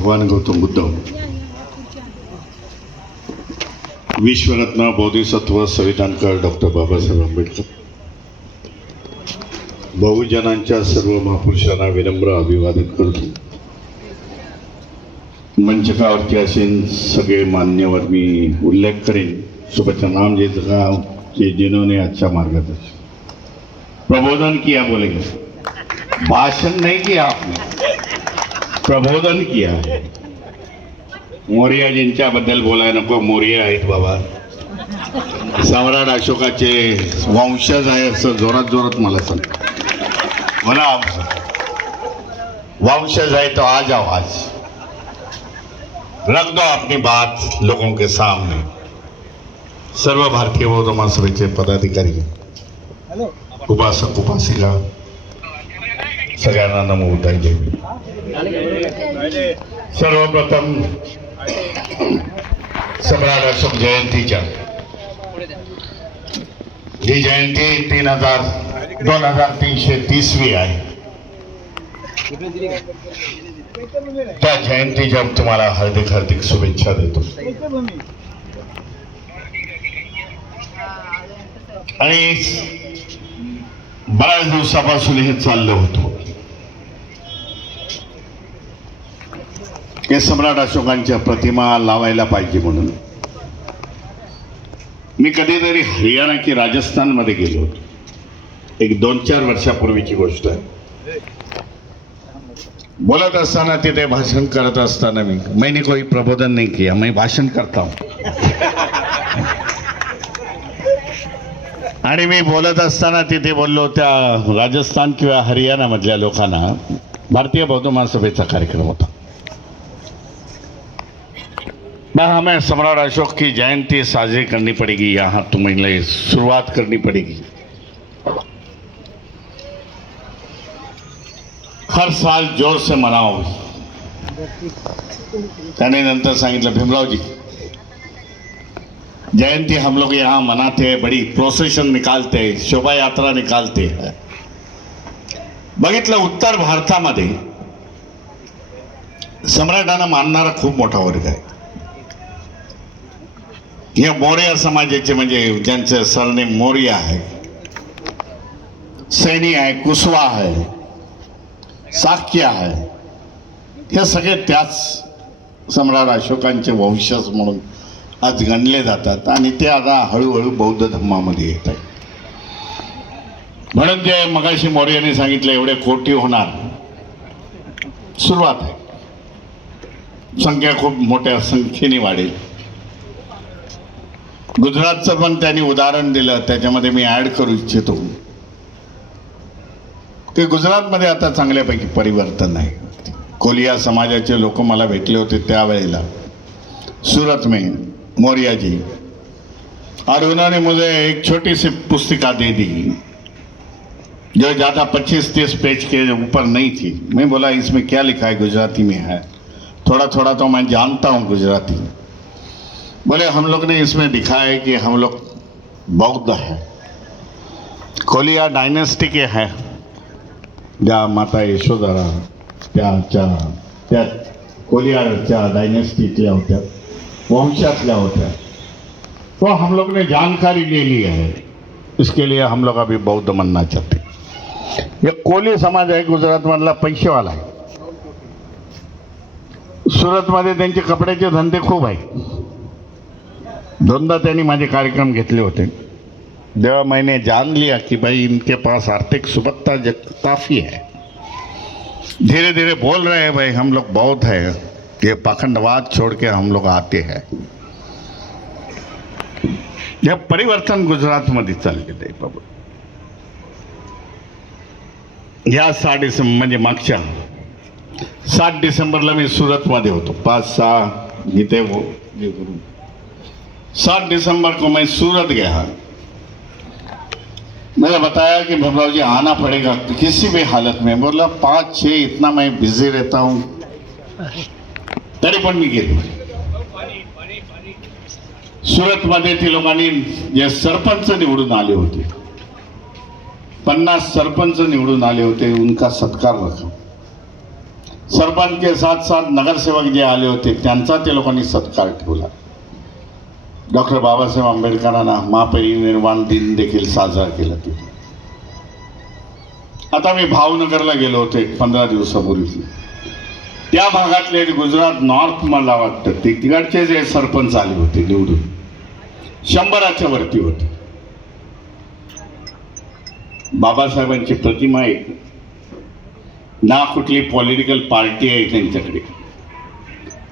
भगवान गौतम बुद्ध, विश्वरत्न बोधिसत्व संविधानकार डॉक्टर बाबासाहेब आंबेडकर, बहुजनांच्या सर्व महापुरुषांना विनम्र अभिवादन करतो. मंचकावरती असेल सगळे मान्यवर मी उल्लेख करेन. सुबह नाम जिन्होंने अच्छा मार्गदर्शन प्रबोधन किया, बोलेंगे भाषण नहीं किया आपने, प्रबोधन किया है. मोरिया जिंच्याबद्दल बोलायला नको, मोरिया आहेत बाबा, सम्राट अशोकाचे वंशज आहे असं जोरात जोरात मला सांग. मला वंशज है तो आ जाओ, आज रख दो अपनी बात लोगों के सामने. सर्व भारतीय बौद्ध महासभेचे पदाधिकारी, उपासक उपासिका सगळ्यांना नमो बुद्धाय. सर्वप्रथम सम्राट अशोक जयंतीच्या ही जयंती 2330वी आहे. त्या जयंतीच्या तुम्हाला हार्दिक हार्दिक शुभेच्छा देतो. आणि बऱ्याच दिवसापासून हे चाललं होतं हे सम्राट अशोकांच्या प्रतिमा लावायला पाहिजे म्हणून. मी कधीतरी हरियाणा की राजस्थान मध्ये गेलो होतो, एक 2-4 वर्षापूर्वीची गोष्ट आहे. बोलत असताना तिथे भाषण करत असताना मैंने कोई प्रबोधन नहीं किया, मैं भाषण करता हूं. आणि मी बोलत असताना तिथे बोललो त्या राजस्थान किंवा हरियाणा मधल्या लोकांना भारतीय बौद्ध महासभेचा कार्यक्रम होता. हमें सम्राट अशोक की जयंती साजरी करनी पड़ेगी, यहाँ तुम्हें शुरुआत करनी पड़ेगी. हर साल जोर से मनाओ. त्याने नंतर सांगितलं, भीमरावजी जयंती हम लोग यहाँ मनाते हैं, बड़ी प्रोसेशन निकालते हैं, शोभा यात्रा निकालते हैं. बघितलं उत्तर भारतामध्ये सम्राटांना मानणारा खूप मोठा वर्ग आहे. हे मौर्य समाजाचे म्हणजे ज्यांचं सरनेम मौर्य आहे, सैनी आहे, कुशवा आहे, साक्य आहे, हे सगळे त्याच सम्राट अशोकांचे वंशज म्हणून आज गणले जातात. आणि ते आता हळूहळू बौद्ध धर्मामध्ये येत आहे. म्हणून जे मगाशी मौर्याने सांगितलं एवढे कोटी होणार, सुरुवात आहे. संख्या खूप मोठ्या संख्येने वाढेल. गुजरातचं पण त्यांनी उदाहरण दिलं, त्याच्यामध्ये मी ऍड करू इच्छितो की गुजरातमध्ये आता चांगल्यापैकी परिवर्तन आहे. कोलिया समाजाचे लोक मला भेटले होते त्यावेळेला सूरत में, मौर्या जी, और उन्होंने मुझे एक छोटी सी पुस्तिका दे दी जो ज़्यादा 25-30 पेज के ऊपर नहीं थी. मैं बोला इसमें क्या लिखा है? गुजराती में है, थोड़ा थोड़ा तो मैं जानता हूँ गुजराती. बोले हम लोग ने इसमें दिखाया है कि हम लोग बौद्ध है, कोलिया डायनेस्टी के है, ज्या माता यशोधरा त्या कोलियाच्या डायनेस्टीतल्या होत्या, वंशातल्या होत्या. तो हम लोग ने जानकारी ले ली है, इसके लिए हम लोग अभी बौद्ध बनना चाहते. ये कोली समाज आहे गुजरात मधला, पैसेवाला आहे. सूरत मध्ये त्यांचे कपड्याचे धंदे खूप आहे. दोनदा त्यांनी माझे कार्यक्रम घेतले होते. जेव्हा मैंने जान लिया कि भाई इनके पास आर्थिक सुबत्ता काफी है, धीरे धीरे बोल रहे हैं भाई हम लोग बौद्ध है, ये पाखंडवाद छोड़ के हम लोग आते हैं. हे परिवर्तन गुजरातमध्ये चाललेलं आहे बाबा. या 6 डिसेंबर म्हणजे मागच्या 7 डिसेंबरला मी सूरतमध्ये होतो. 5-6 गीते वो 7 दिसंबर को मैं सूरत गया. मैंने बताया कि भीमराव जी आना पड़ेगा किसी भी हालत में. बोला 5-6 इतना मैं बिजी रहता हूँ, तरी पण मी गेलो. सूरतमध्ये ती लोकांनी जे सरपंच निवडून आले होते, 50 सरपंच निवडून आले होते, उनका सत्कार रखा. सरपंच के साथ साथ नगरसेवक जे आले होते त्यांचा ते लोकांनी सत्कार ठेवला. डॉक्टर बाबासाहेब आंबेडकरांना महापरिनिर्वाण दिन देखील साजरा केला तिथे. आता मी भावनगरला गेलो होते 15 दिवसापूर्वी. त्या भागातले गुजरात नॉर्थ मला वाटतं ते तिकडचे जे सरपंच आले होते निवडून 100च्या वरती होते. बाबासाहेबांची प्रतिमा एक ना कुठली पॉलिटिकल पार्टी आहे त्यांच्याकडे,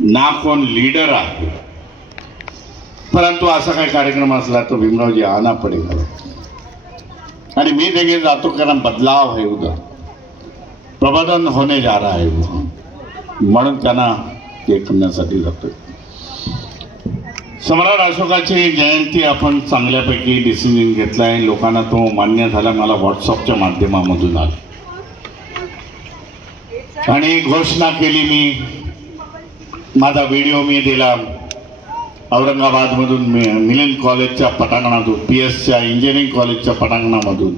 ना कोण लीडर आहे, परंतु असा काही कार्यक्रम असला तो भीमरावजी आना पडेगा. आणि मी देखील जातो कारण बदलाव है उधर, प्रबोधन होने जा रहा है म्हणून त्यांना हे करण्यासाठी जातोय. सम्राट अशोकाची जयंती आपण चांगल्यापैकी डिसिजन घेतला आहे. लोकांना तो मान्य झाला. मला व्हॉट्सअपच्या माध्यमामधून आला आणि घोषणा केली. मी माझा व्हिडिओ मी दिला औरंगाबादमधून मिलन कॉलेजच्या पटांगणातून, PS इंजिनिअरिंग कॉलेजच्या पटांगणामधून.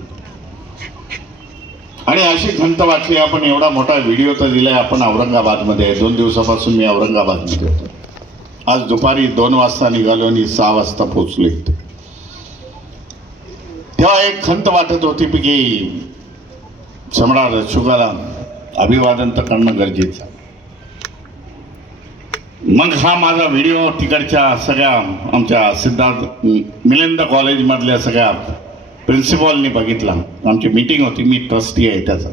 आणि अशी खंत वाटली आपण एवढा मोठा व्हिडिओ तर दिलाय. आपण औरंगाबादमध्ये आहे. 2 दिवसापासून मी औरंगाबादमध्ये होतो. आज दुपारी 2 वाजता निघालो आणि 6 वाजता पोहोचलो इथे. तेव्हा एक खंत वाटत होती की सम्राट अशोकाला अभिवादन तर करणं गरजेचं. मग हा माझा व्हिडिओ तिकडच्या सगळ्या आमच्या सिद्धार्थ मिलिंद कॉलेजमधल्या सगळ्या प्रिन्सिपॉलनी बघितला. आमची मीटिंग होती, मी ट्रस्टी आहे त्याचा.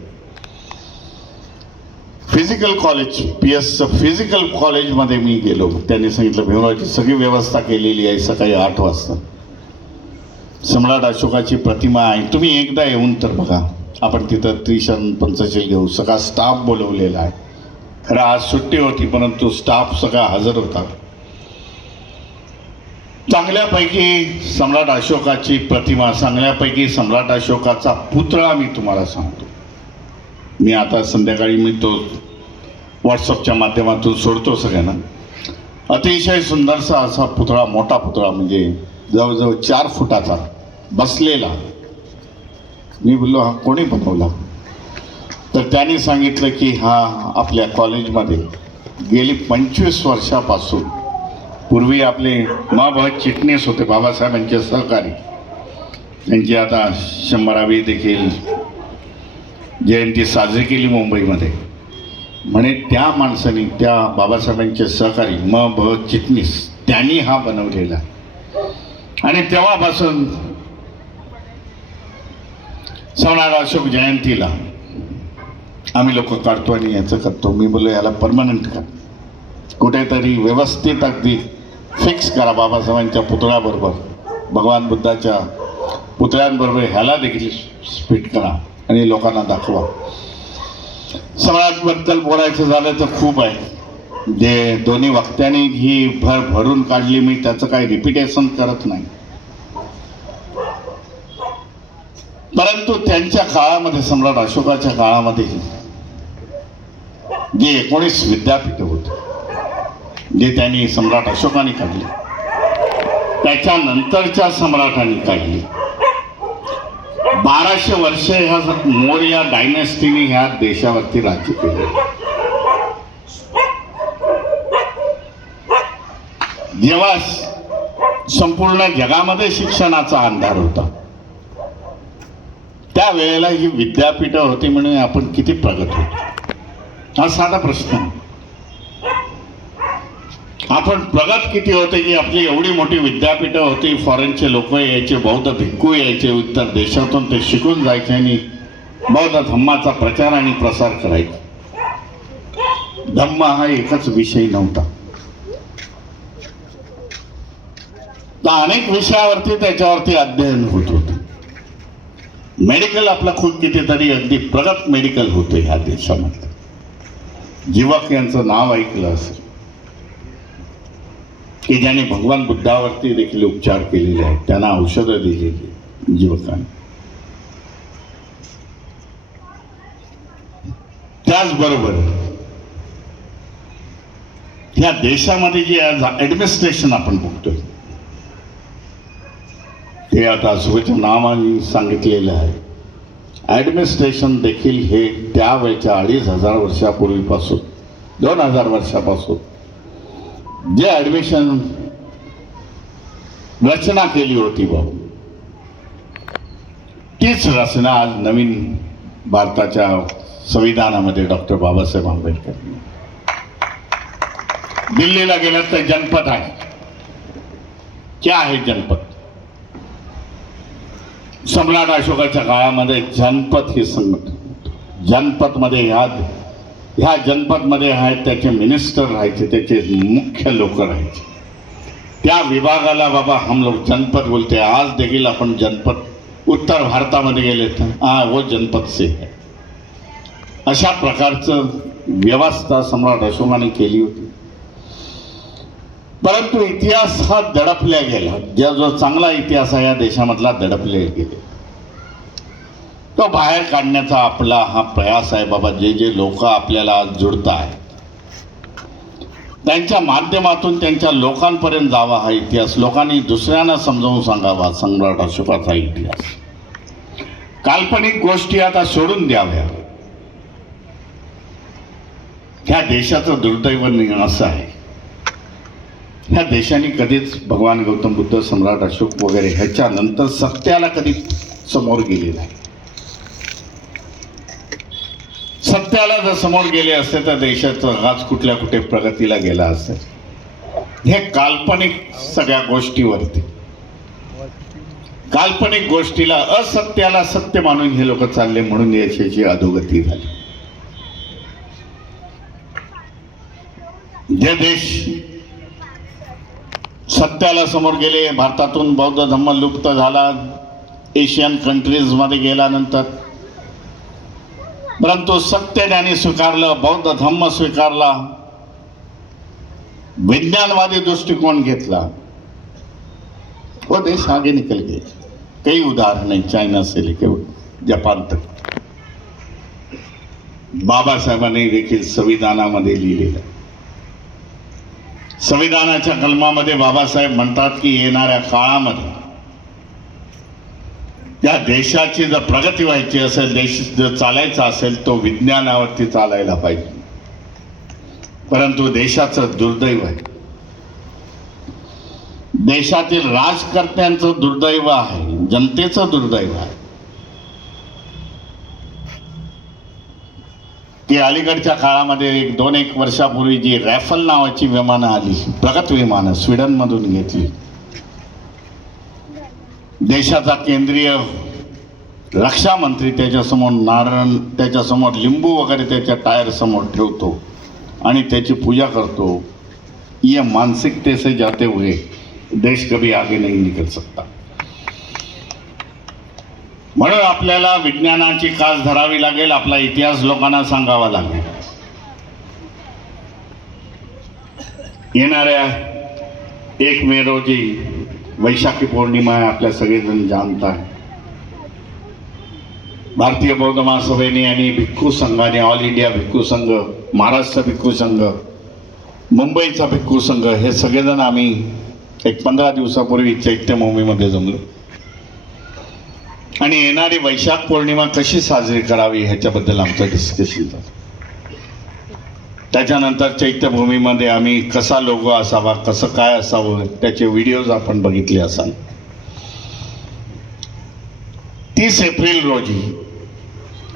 फिजिकल कॉलेज PS फिजिकल कॉलेजमध्ये मी गेलो. त्यांनी सांगितलं भीमरावची सगळी व्यवस्था केलेली आहे. सकाळी 8 वाजता सम्राट अशोकाची प्रतिमा आहे. तुम्ही एकदा येऊन तर बघा. आपण तिथं त्रिशरण पंचशील घेऊ. सगळा स्टाफ बोलवलेला आहे. खरं आज सुट्टी होती परंतु स्टाफ सगळा हजर होता. चांगल्यापैकी सम्राट अशोकाची प्रतिमा, चांगल्यापैकी सम्राट अशोकाचा पुतळा मी तुम्हाला सांगतो. मी आता संध्याकाळी मी तो व्हॉट्सअपच्या माध्यमातून सोडतो सगळ्यांना. अतिशय सुंदरसा असा पुतळा, मोठा पुतळा म्हणजे जवळजवळ 4 फुटाचा बसलेला. मी बोललो हा कोणी बनवला? तर त्यांनी सांगितलं की हा आपल्या कॉलेजमध्ये गेली 25 वर्षापासून, पूर्वी आपले भ चिटणीस होते बाबासाहेबांचे सहकारी, त्यांची आता 100वी देखील जयंती साजरी केली मुंबईमध्ये. म्हणे त्या माणसाने, त्या बाबासाहेबांचे सहकारी भ चिटणीस, त्यांनी हा बनवलेला. आणि तेव्हापासून सम्राट अशोक जयंतीला आम्ही लोक काढतो आणि याचं करतो. मी बोललो याला परमनंट कर, कुठेतरी व्यवस्थित अगदी फिक्स करा. बाबासाहेबांच्या पुतळ्याबरोबर, भगवान बुद्धाच्या पुतळ्यांबरोबर ह्याला देखील स्पीट करा आणि लोकांना दाखवा. सम्राटबद्दल बोलायचं झालं तर खूप आहे. जे दोन्ही वक्त्यांनी ही भरून काढली. मी त्याचं काही रिपिटेशन करत नाही. परंतु त्यांच्या काळामध्ये, सम्राट अशोकाच्या काळामध्ये जे 19 विद्यापीठ होते, जे त्यांनी सम्राट अशोकाने काढले, त्याच्यानंतरच्या सम्राटांनी काढली. 1200 वर्षे ह्या मौर्य डायनेस्टीने ह्या देशावरती राज्य केले. जेव्हा संपूर्ण जगामध्ये शिक्षणाचा अंधार होता, त्यावेळेला ही विद्यापीठं होती म्हणून आपण किती प्रगत होतो. हा साधा प्रश्न आहे. आपण प्रगत किती होते की आपली एवढी मोठी विद्यापीठं होती. फॉरेनचे लोक यायचे, बौद्ध भिक्खू यायचे इतर देशातून, ते शिकून जायचे आणि बौद्ध धम्माचा प्रचार आणि प्रसार करायचे. धम्म हा एकच विषय नव्हता, तर अनेक विषयावरती त्याच्यावरती अध्ययन होत होतं. मेडिकल आपला खूप कितीतरी अगदी प्रगत मेडिकल होते ह्या देशामध्ये. जीवक यांचं नाव ऐकलं असेल की ज्याने भगवान बुद्धावरती देखील उपचार केलेले आहेत, त्यांना औषधं दिलेली जीवकांनी. त्याचबरोबर ह्या देशामध्ये जे आज ऍडमिनिस्ट्रेशन आपण बघतोय ते आता अशोकाच्या नावाने सांगितलेलं आहे. ऍडमिनिस्ट्रेशन देखील हे त्यावेळच्या 2500 वर्षापूर्वीपासून 2000 वर्षापासून जे ॲडमिशन रचना केली होती भाऊ, तीच रचना आज नवीन भारताच्या संविधानामध्ये डॉक्टर बाबासाहेब आंबेडकर, दिल्लीला गेलं तर जनपद आहे. क्या आहे जनपद? सम्राट अशोकाच्या काळामध्ये जनपद ही संघटना, जनपदमध्ये ह्या जनपदमध्ये आहेत त्याचे मिनिस्टर राहायचे, त्याचे मुख्य लोक राहायचे. त्या विभागाला बाबा हम लोग जनपद बोलते. आज देखील आपण जनपद उत्तर भारतामध्ये गेले तर वो जनपद से है. अशा प्रकारचं व्यवस्था सम्राट अशोकाने केली होती. परंतु इतिहास हा दडपल्या गेला. जो चांगला इतिहास आहे या देशामधला दडपले गेले, तो बाहेर काढण्याचा आपला हा प्रयास आहे बाबा. जे लोक आपल्याला आज जुळत आहेत त्यांच्या माध्यमातून त्यांच्या लोकांपर्यंत जावा हा इतिहास, लोकांनी दुसऱ्यांना समजावून सांगावा सम्राट अशोकाचा इतिहास. काल्पनिक गोष्टी आता सोडून द्याव्या. ह्या देशाचं दुर्दैव असं आहे, ह्या देशाने कधीच भगवान गौतम बुद्ध, सम्राट अशोक वगैरे ह्याच्यानंतर सत्याला कधी समोर गेले नाही. सत्याला जर समोर गेले असते तर देशाचं आज कुठल्या कुठे प्रगतीला गेला असते. हे काल्पनिक सगळ्या गोष्टीवरती, काल्पनिक गोष्टीला, असत्याला सत्य मानून हे लोक चालले, म्हणून देशाची अधोगती झाली. जे देश सत्याला समोर गेले, भारतातून बौद्ध धर्म लुप्त झाला, एशियन कंट्रीज मध्ये गेल्यानंतर, परंतु सत्य ज्याने स्वीकारलं, बौद्ध धर्म स्वीकारला, विज्ञानवादी दृष्टिकोन घेतला, वो देश आगे निकल गए. कई उदाहरण है, चाइना से लेकर जापान तक. बाबासाहेबांनी देखील संविधानामध्ये लिहिलेलं, संविधानाच्या कलमामध्ये बाबासाहेब म्हणतात की येणाऱ्या काळामध्ये या देशाची जर प्रगती व्हायची असेल, देश जर चालायचा असेल, तो विज्ञानावरती चालायला पाहिजे. परंतु देशाचं दुर्दैव आहे, देशातील राजकर्त्यांचं दुर्दैव आहे, जनतेचं दुर्दैव आहे की अलीकडच्या काळामध्ये 2-1 वर्षापूर्वी जी रॅफल नावाची विमानं आली, प्रगत विमानं स्वीडनमधून घेतली. देशाचा केंद्रीय रक्षा मंत्री त्याच्यासमोर नारळ, त्याच्यासमोर लिंबू वगैरे त्याच्या टायर समोर ठेवतो आणि त्याची पूजा करतो. ये मानसिकते से जाते हुए देश कभी आगे नहीं निकल सकता. म्हणून आपल्याला विज्ञानाची कास धरावी लागेल, आपला इतिहास लोकांना सांगावा लागेल. येणाऱ्या 1 मे रोजी वैशाखी पौर्णिमा आहे, आपल्या सगळेजण जाणतात. भारतीय बौद्ध महासभेने आणि भिक्खू संघाने, ऑल इंडिया भिक्खू संघ, महाराष्ट्र भिक्खू संघ, मुंबईचा भिक्खू संघ, हे सगळेजण आम्ही एक 15 दिवसापूर्वी चैत्यभूमीमध्ये जमलो आणि येणारी वैशाख पौर्णिमा कशी साजरी करावी ह्याच्याबद्दल आमचं डिस्कशन झालं. त्याच्यानंतर चैत्यभूमीमध्ये आम्ही कसा लोगो असावा, कसं काय असावं, त्याचे व्हिडिओज आपण बघितले असाल. 30 एप्रिल रोजी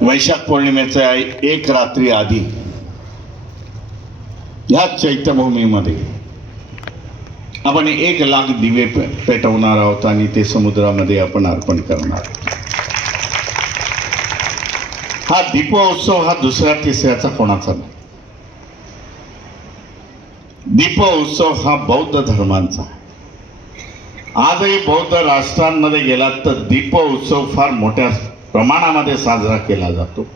वैशाख पौर्णिमेच्या 1 रात्री आधी या चैत्यभूमीमध्ये आपण 1 लाख दिवे पेटवणार आहोत आणि ते समुद्रामध्ये आपण अर्पण करणार आहोत. हा दीपोत्सव हा दुसऱ्या तिसऱ्याचा कोणाचा नाही. दीपोत्सव हा बौद्ध धर्मांचा आहे. आजही बौद्ध राष्ट्रांमध्ये गेलात तर दीपोत्सव फार मोठ्या प्रमाणामध्ये साजरा केला जातो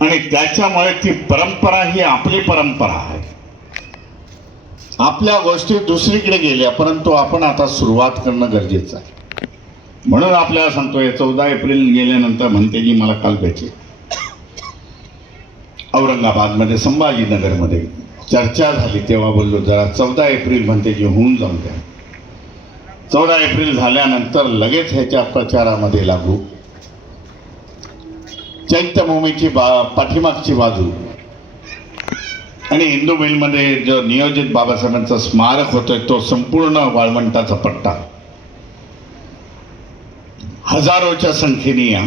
आणि त्याच्यामुळे ती परंपरा ही आपली परंपरा आहे. आपल्या गोष्टी दुसरीकडे गेल्या, परंतु आपण आता सुरुवात करणं गरजेचं आहे. म्हणून आपल्याला सांगतोय 14 एप्रिल गेल्यानंतर म्हणतेजी मला काल भेटले औरंगाबादमध्ये, संभाजीनगरमध्ये चर्चा झाली. तेव्हा बोललो जरा 14 एप्रिल म्हणतेजी होऊन जाऊन द्या. 14 एप्रिल झाल्यानंतर लगेच ह्याच्या प्रचारामध्ये लागू. चैत्यभूमीची पाठीमागची बाजू आणि हिंदू मिलमध्ये जो नियोजित बाबासाहेबांचा स्मारक होतोय तो संपूर्ण वाळवंटाचा पट्टा हजारोच्या संख्येने या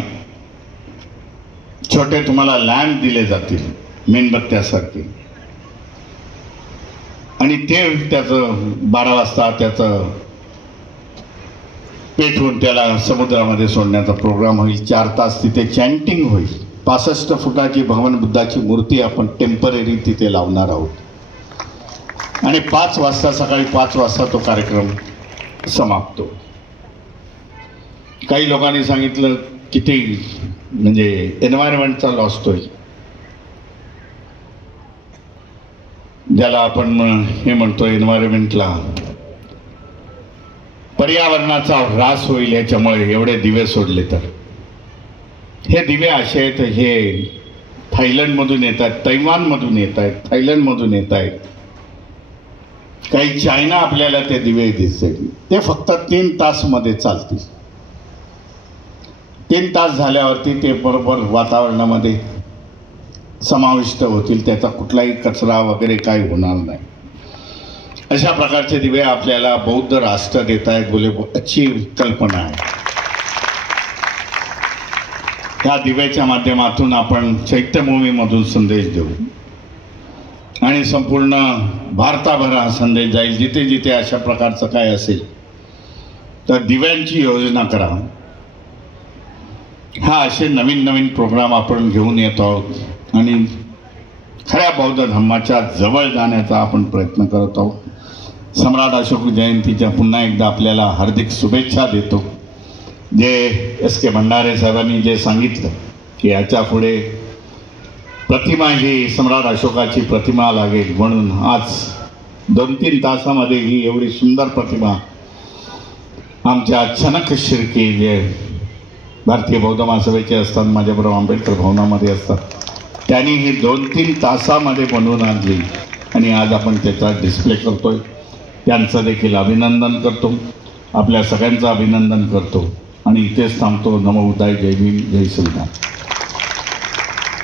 छोटे तुम्हाला लॅम्प दिले जातील मेणबत्त्यासारखे, आणि ते त्याचं 12 वाजता त्याचं पेटवून त्याला समुद्रामध्ये सोडण्याचा प्रोग्राम होईल. 4 तास तिथे चॅन्टिंग होईल. 65 फुटाची भगवान बुद्धाची मूर्ती आपण टेम्पररी तिथे लावणार आहोत आणि 5 वाजता सकाळी 5 वाजता तो कार्यक्रम समाप्तो. काही लोकांनी सांगितलं किती म्हणजे एन्व्हायरमेंटचा लॉस होईल, ज्याला आपण हे म्हणतो एन्व्हायरमेंटला पर्यावरणाचा ह्रास होईल याच्यामुळे एवढे दिवे सोडले. तर हे दिवे असे आहेत, हे थायलंडमधून येत आहेत, तैवानमधून येत आहेत, थायलंडमधून येत आहेत, काही चायना आपल्याला ते दिवे दिसते. ते फक्त 3 तासमध्ये चालतील. 3 तास झाल्यावरती ते बरोबर वातावरणामध्ये समाविष्ट होतील, त्याचा कुठलाही कचरा वगैरे काही होणार नाही. अशा प्रकारचे दिवे आपल्याला बौद्ध राष्ट्र देत आहेत. बोले अच्छी कल्पना आहे. त्या दिव्याच्या माध्यमातून आपण चैत्यभूमीमधून संदेश देऊ आणि संपूर्ण भारताभर हा संदेश जाईल. जिथे जिथे अशा प्रकारचं काय असेल तर दिव्यांची योजना करा. हा असे नवीन नवीन प्रोग्राम आपण घेऊन येत आहोत आणि खऱ्या बौद्ध धर्माच्या जवळ जाण्याचा आपण प्रयत्न करत आहोत. सम्राट अशोक जयंतीच्या पुन्हा एकदा आपल्याला हार्दिक शुभेच्छा देतो. जे एस.के. भंडारे साहेबांनी जे सांगितलं की याच्या पुढे प्रतिमा ही सम्राट अशोकाची प्रतिमा लागेल, म्हणून आज 2-3 तासामध्ये ही एवढी सुंदर प्रतिमा आमच्या छनक शिर्के जे भारतीय बौद्ध महासभेचे असतात, माझ्याबरोबर आंबेडकर भवनामध्ये असतात, त्यांनी ही 2-3 तासामध्ये बनवून आणली आणि आज आपण त्याचा डिस्प्ले करतोय. त्यांचं देखील अभिनंदन करतो, आपल्या सगळ्यांचं अभिनंदन करतो आणि इथेच थांबतो. नमो बुद्धाय. जय भीम. जय श्रीराम.